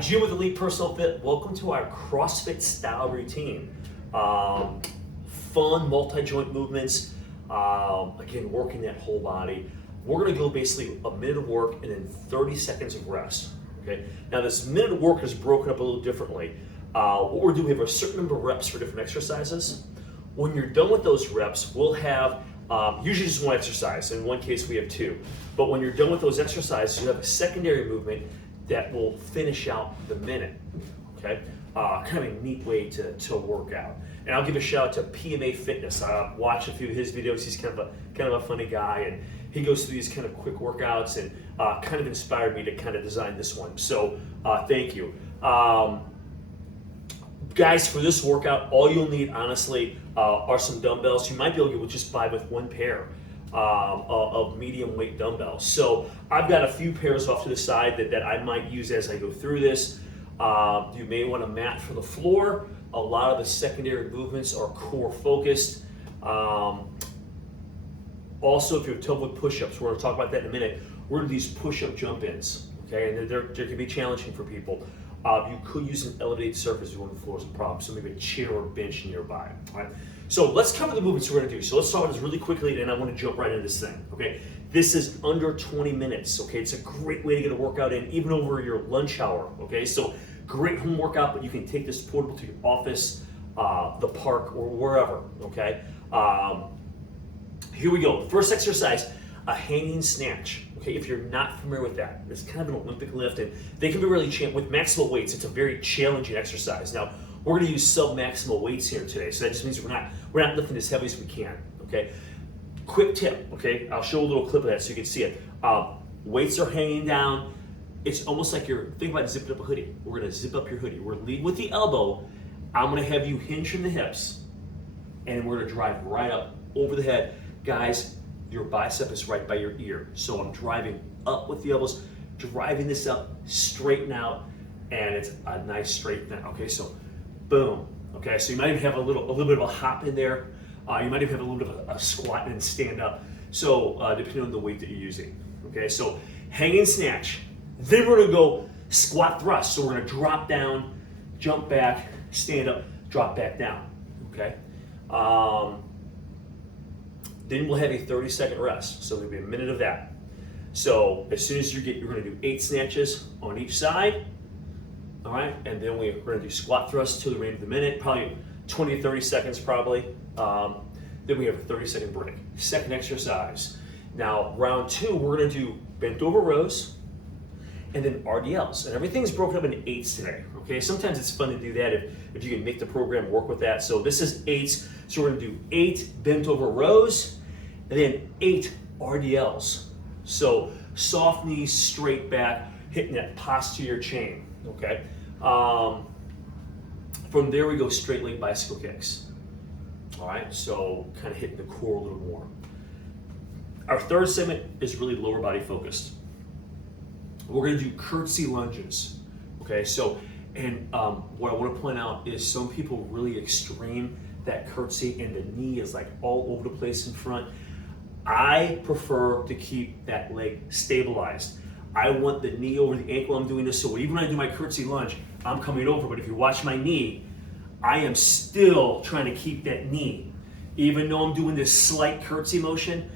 Jim with Elite Personal Fit. Welcome to our CrossFit style routine. Fun multi-joint movements, again, working that whole body. We're gonna go basically a minute of work and then 30 seconds of rest, okay? Now this minute of work is broken up a little differently. What we're doing, we have a certain number of reps for different exercises. When you're done with those reps, we'll have usually just one exercise. In one case, we have two. But when you're done with those exercises, you have a secondary movement that will finish out the minute, okay? Kind of a neat way to work out. And I'll give a shout out to PMA Fitness. I watch a few of his videos. He's kind of a funny guy, and he goes through these kind of quick workouts and kind of inspired me to kind of design this one. So thank you. Guys, for this workout, all you'll need, honestly, are some dumbbells. You might be able to get just by with one pair of medium weight dumbbells. So I've got a few pairs off to the side that I might use as I go through this. You may want a mat for the floor. A lot of the secondary movements are core focused. Also, if you have trouble with push-ups, we're going to talk about that in a minute. We're going to do these push-up jump-ins, okay? And they can be challenging for people. You could use an elevated surface when the floor is a problem, so maybe a chair or bench nearby. All right. So let's cover the movements we're going to do. So let's start with this really quickly, and I want to jump right into this thing. Okay. This is under 20 minutes. Okay. It's a great way to get a workout in, even over your lunch hour. Okay. So great home workout, but you can take this portable to your office, the park, or wherever. Okay. Here we go. First exercise, a hanging snatch. Okay, if you're not familiar with that, it's kind of an Olympic lift, and they can be really with maximal weights. It's a very challenging exercise. Now, we're going to use sub-maximal weights here today, so that just means we're not lifting as heavy as we can. Okay, quick tip. Okay, I'll show a little clip of that so you can see it. Weights are hanging down. It's almost like you're thinking about zipping up a hoodie. We're going to zip up your hoodie. We're lead with the elbow. I'm going to have you hinge from the hips, and we're going to drive right up over the head, guys. Your bicep is right by your ear. So I'm driving up with the elbows, driving this up, straighten out, and it's a nice straighten out. Okay, so boom. Okay, so you might even have a little bit of a hop in there. You might even have a little bit of a squat and stand up. So depending on the weight that you're using. Okay, so hanging snatch. Then we're gonna go squat thrust. So we're gonna drop down, jump back, stand up, drop back down. Okay. Then we'll have a 30-second rest. So there'll be a minute of that. So as soon as you're gonna do 8 snatches on each side. All right, and then we're gonna do squat thrust till the end of the minute, probably 20 to 30 seconds probably. Then we have a 30-second break. Second exercise. Now, round 2, we're gonna do bent over rows and then RDLs. And everything's broken up into 8s today, okay? Sometimes it's fun to do that if you can make the program work with that. So this is 8s, so we're gonna do 8 bent over rows and then 8 RDLs. So soft knees, straight back, hitting that posterior chain, okay? From there we go straight leg bicycle kicks. All right, so kind of hitting the core a little more. Our third segment is really lower body focused. We're gonna do curtsy lunges, okay? So, and what I wanna point out is some people really extreme that curtsy and the knee is like all over the place in front. I prefer to keep that leg stabilized. I want the knee over the ankle. I'm doing this, so even when I do my curtsy lunge, I'm coming over, but if you watch my knee, I am still trying to keep that knee. Even though I'm doing this slight curtsy motion,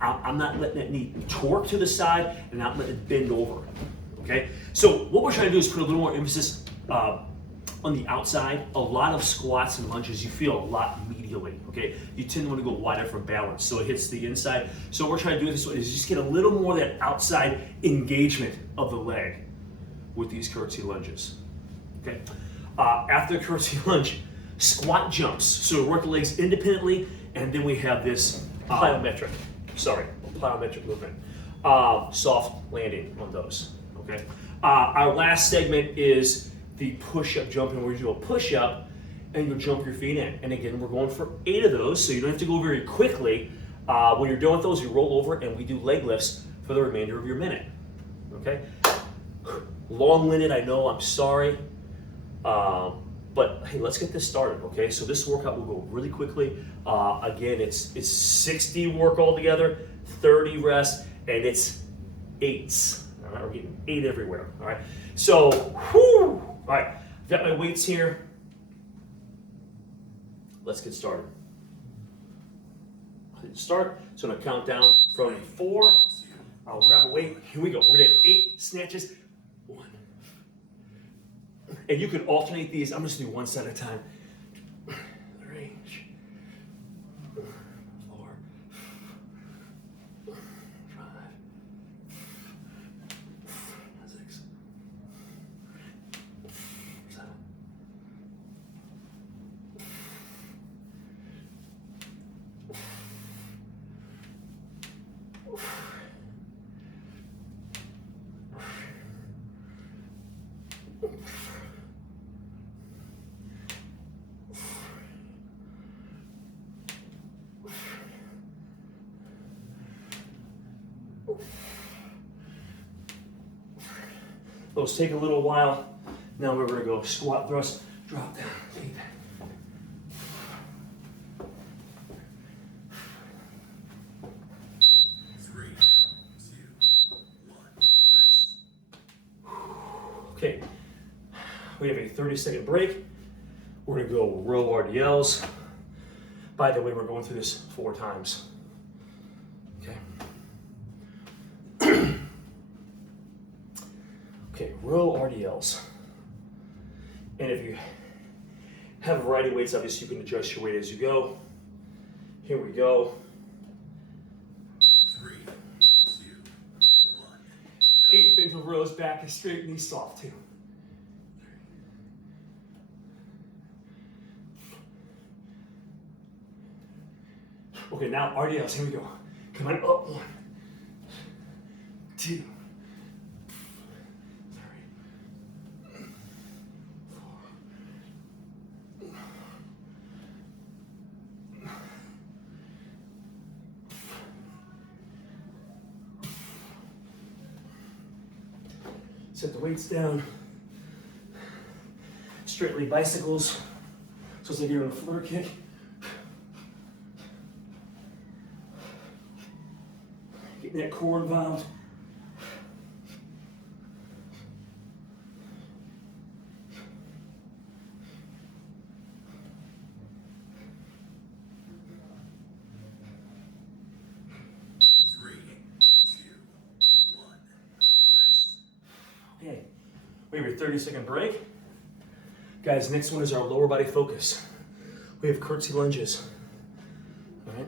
I'm not letting that knee torque to the side and not letting it bend over, okay? So what we're trying to do is put a little more emphasis on the outside. A lot of squats and lunges, you feel a lot medially, okay? You tend to want to go wider for balance, so it hits the inside. So what we're trying to do this way is just get a little more of that outside engagement of the leg with these curtsy lunges, okay? After the curtsy lunge, squat jumps. So we work the legs independently, and then we have this plyometric movement. Soft landing on those, okay? Our last segment is the push-up jumping, where you do a push-up and you jump your feet in. And again, we're going for 8 of those, so you don't have to go very quickly. When you're done with those, you roll over and we do leg lifts for the remainder of your minute, okay? Long-winded, I know, I'm sorry. But hey, let's get this started, okay? So this workout will go really quickly. Again, it's 60 work altogether, 30 rest, and it's 8s. All right, we're getting 8 everywhere, all right? So, whew, all right, I've got my weights here. Let's get started. Start, so I'm gonna count down from 4. I'll grab a weight, here we go. We're gonna do 8 snatches, 1. And you can alternate these, I'm just gonna do one set at a time. 3, 4, 5, 6, 7. Those take a little while. Now we're gonna go squat, thrust, drop down, keep. 3, 2, 1, rest. Okay, we have a 30-second break. We're gonna go row RDLs. By the way, we're going through this 4 times. Okay. Okay, row RDLs. And if you have a variety of weights, obviously you can adjust your weight as you go. Here we go. 3, 2, 1. 8 big rows, back is straight, knees soft too. Okay, now RDLs, here we go. Come on, up, 1, 2, 3, 4. Set the weights down. Straight leg bicycles. So it's like you're in a floor kick. Getting that core involved. Okay, we have your 30-second break. Guys, next one is our lower body focus. We have curtsy lunges. All right.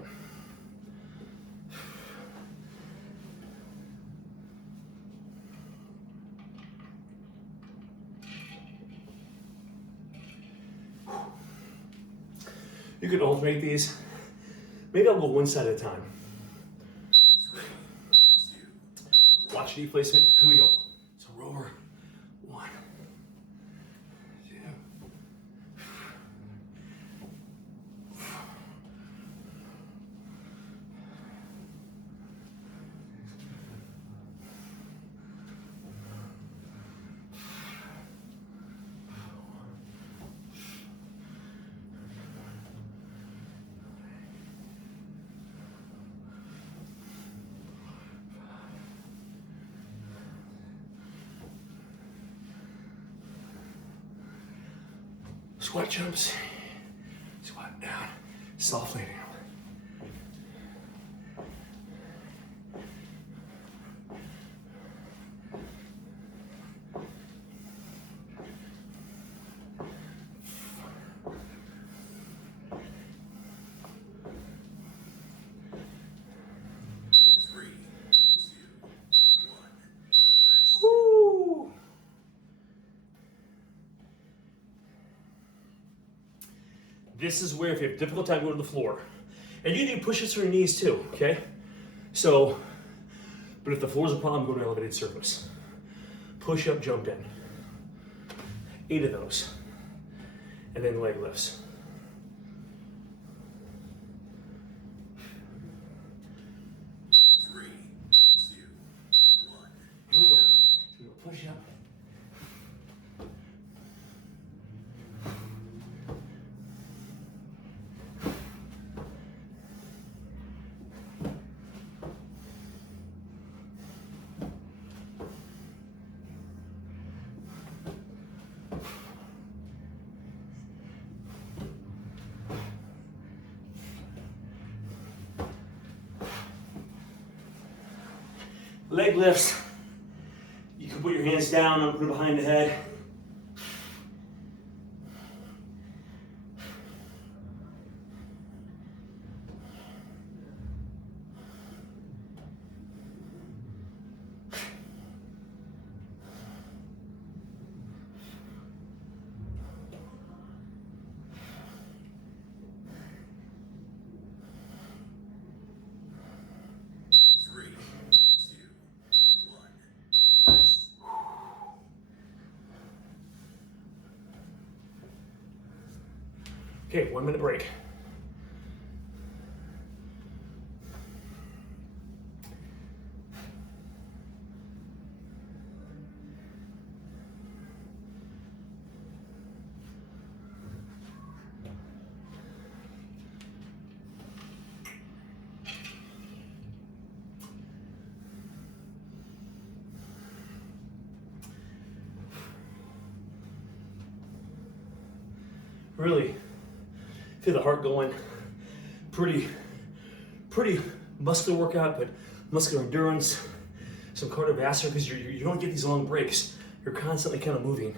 You can alternate these. Maybe I'll go one side at a time. Watch knee placement. Here we go. So rower. 1, 2. Squat jumps, squat down, soft lay down. This is where if you have a difficult time going to the floor, and you do push-ups for your knees too, okay? So, but if the floor is a problem, go to elevated surface. Push up, jump in. 8 of those. And then leg lifts. Here we go. So we go push up. Leg lifts. You can put your hands down and put it behind the head. Okay, 1 minute break. Really feel the heart going. Pretty muscular workout, but muscular endurance, some cardiovascular, because you don't get these long breaks. You're constantly kind of moving.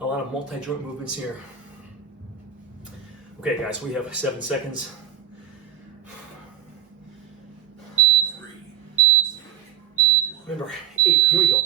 A lot of multi-joint movements here. Okay, guys, we have 7 seconds. 3, 2, 1. Remember, 8. Here we go.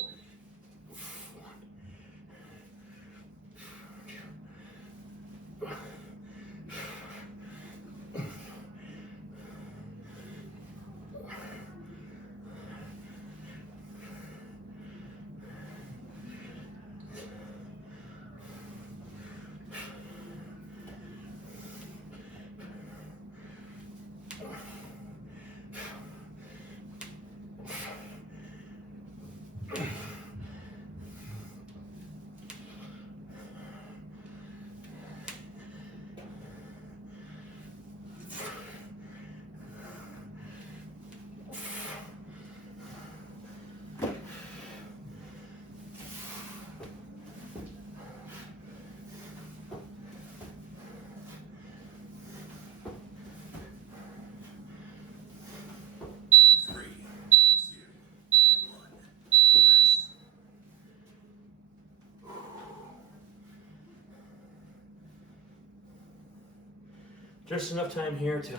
Just enough time here to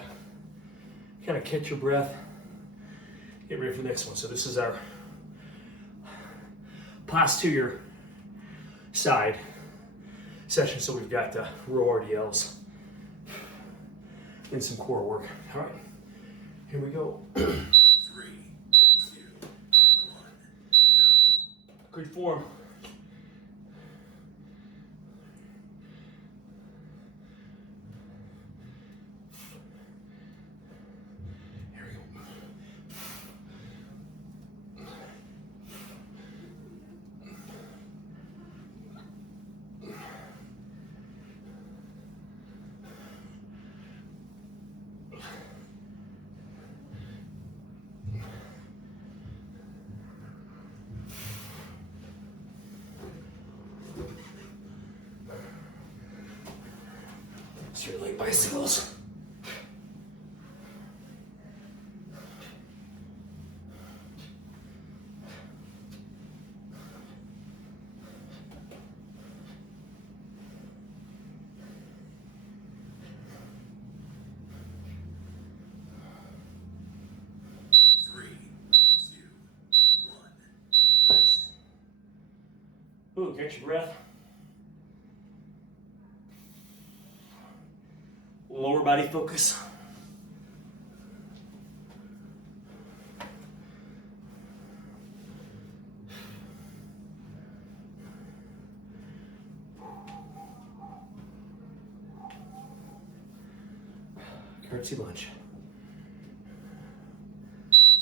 kind of catch your breath, get ready for the next one. So this is our posterior side session. So we've got row RDLs and some core work. All right, here we go. 3, 2, 1, go. Good form. Straight leg bicycles. Ooh, catch your breath. Lower body focus. Curtsy lunge.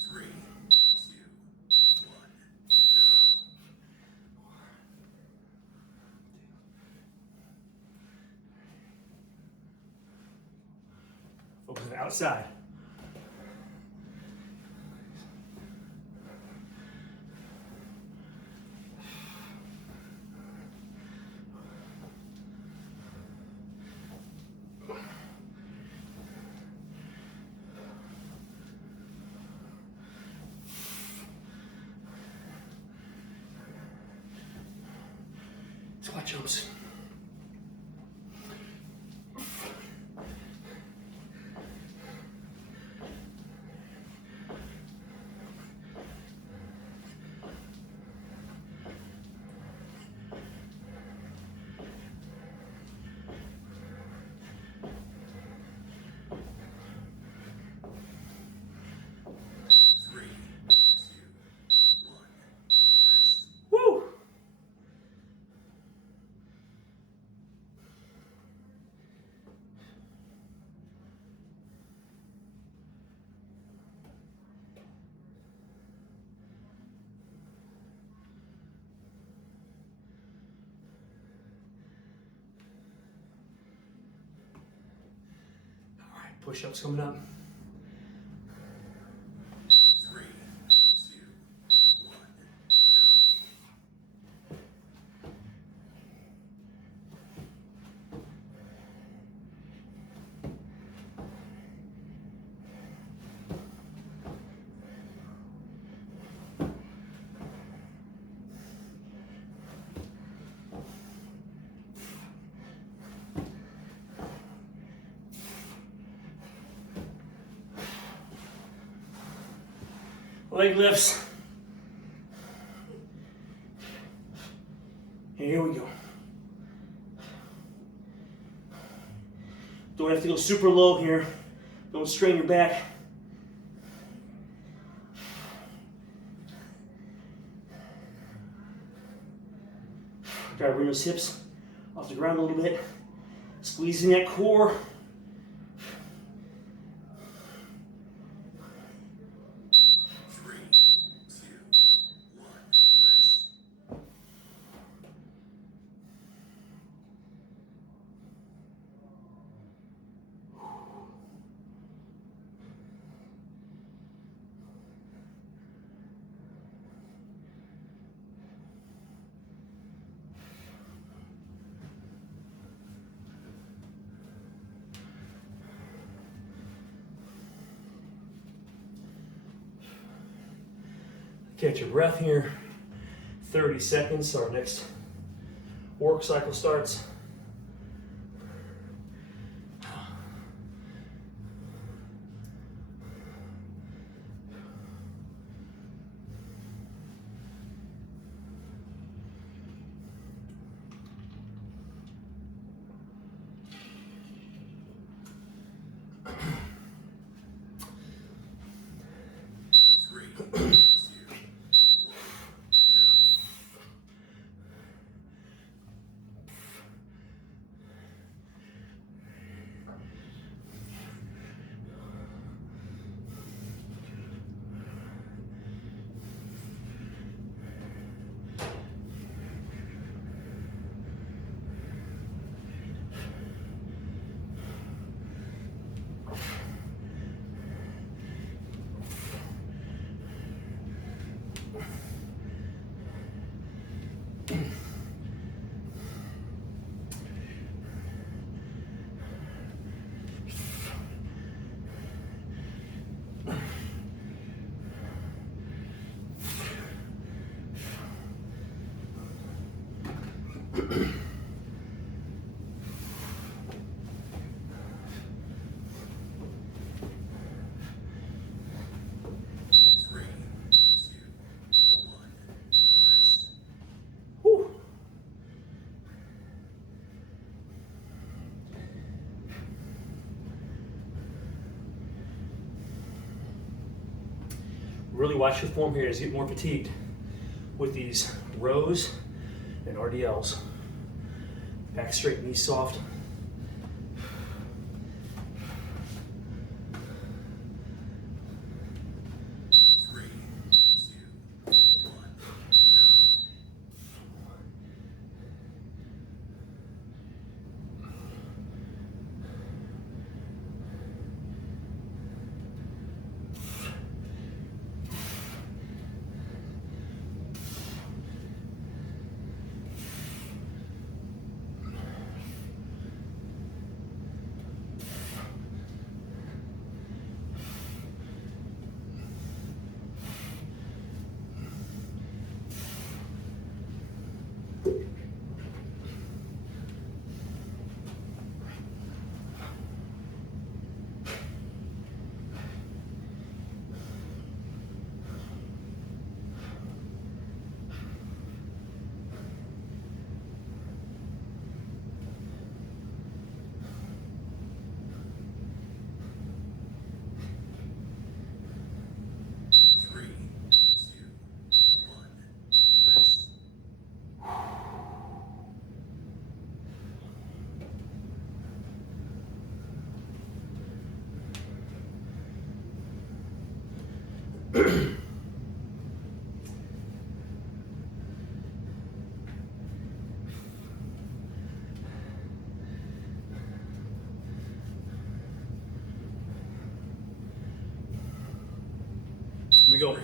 3, 2, 1, go. Focus on the outside. Flat jumps. Woo! All right, push-ups coming up. 3, 2, 1, go. Leg lifts. And here we go. Don't have to go super low here. Don't strain your back. Try to bring those hips off the ground a little bit. Squeezing that core. Catch your breath here. 30 seconds, so our next work cycle starts. Whew. Really watch your form here as you get more fatigued with these rows and RDLs. Back straight, knees soft. Here we go. 3,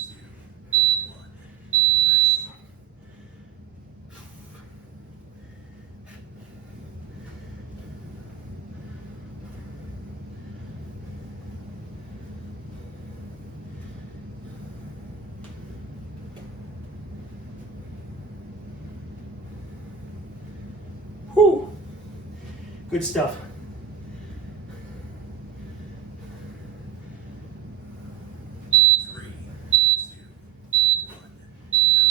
2, 1, go. Whew. Good stuff. Three, two, one, go.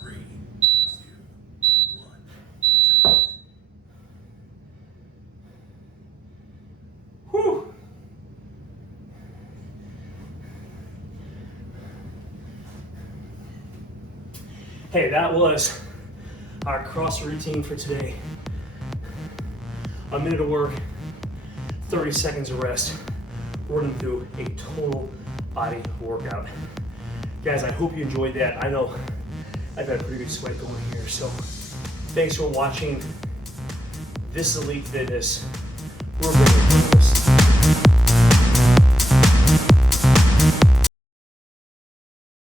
Three, two, one, done. Whew. Hey, that was our CrossFit routine for today. A minute of work, 30 seconds of rest. We're gonna do a total body workout. Guys, I hope you enjoyed that. I know I've got a pretty good sweat going here, so thanks for watching. This is Elite Fitness. We're bringing this.